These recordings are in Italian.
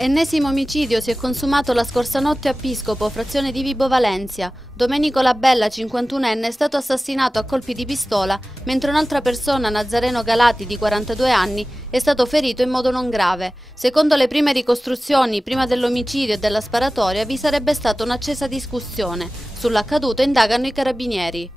Ennesimo omicidio si è consumato la scorsa notte a Piscopo, frazione di Vibo Valentia. Domenico Labella, 51enne, è stato assassinato a colpi di pistola, mentre un'altra persona, Nazareno Galati, di 42 anni, è stato ferito in modo non grave. Secondo le prime ricostruzioni, prima dell'omicidio e della sparatoria, vi sarebbe stata un'accesa discussione. Sull'accaduto indagano i carabinieri.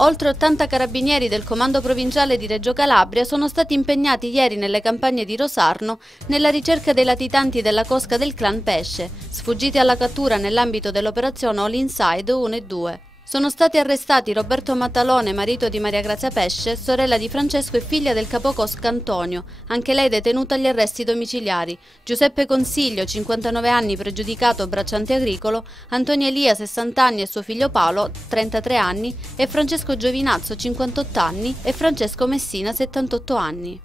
Oltre 80 carabinieri del Comando Provinciale di Reggio Calabria sono stati impegnati ieri nelle campagne di Rosarno nella ricerca dei latitanti della cosca del clan Pesce, sfuggiti alla cattura nell'ambito dell'operazione All Inside 1 e 2. Sono stati arrestati Roberto Matalone, marito di Maria Grazia Pesce, sorella di Francesco e figlia del capocosca Antonio, anche lei detenuta agli arresti domiciliari, Giuseppe Consiglio, 59 anni, pregiudicato bracciante agricolo, Antonio Elia, 60 anni e suo figlio Paolo, 33 anni, e Francesco Giovinazzo, 58 anni, e Francesco Messina, 78 anni.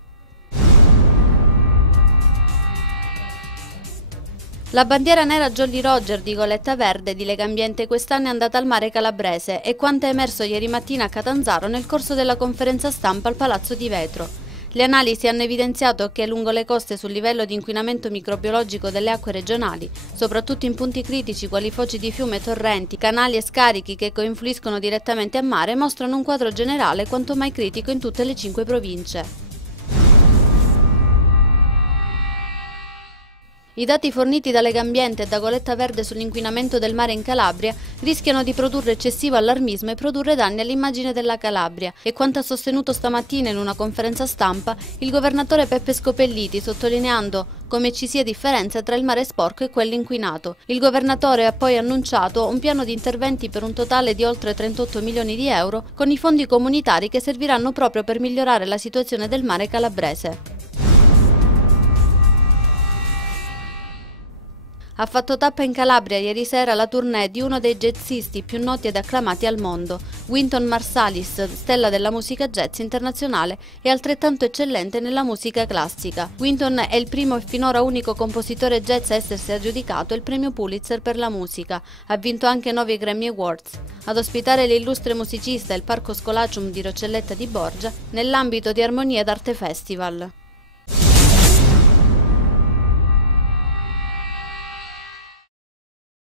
La bandiera nera Jolly Roger di Goletta Verde di Legambiente quest'anno è andata al mare calabrese e quanto è emerso ieri mattina a Catanzaro nel corso della conferenza stampa al Palazzo di Vetro. Le analisi hanno evidenziato che lungo le coste sul livello di inquinamento microbiologico delle acque regionali, soprattutto in punti critici quali foci di fiume, torrenti, canali e scarichi che coinfluiscono direttamente a mare, mostrano un quadro generale quanto mai critico in tutte le 5 province. I dati forniti da Legambiente e da Goletta Verde sull'inquinamento del mare in Calabria rischiano di produrre eccessivo allarmismo e produrre danni all'immagine della Calabria, e quanto ha sostenuto stamattina in una conferenza stampa il governatore Peppe Scopelliti, sottolineando come ci sia differenza tra il mare sporco e quello inquinato. Il governatore ha poi annunciato un piano di interventi per un totale di oltre 38 milioni di euro con i fondi comunitari che serviranno proprio per migliorare la situazione del mare calabrese. Ha fatto tappa in Calabria ieri sera la tournée di uno dei jazzisti più noti ed acclamati al mondo, Wynton Marsalis, stella della musica jazz internazionale e altrettanto eccellente nella musica classica. Wynton è il primo e finora unico compositore jazz a essersi aggiudicato il premio Pulitzer per la musica. Ha vinto anche 9 Grammy Awards. Ad ospitare l'illustre musicista è il Parco Scolacium di Roccelletta di Borgia nell'ambito di Armonia d'Arte Festival.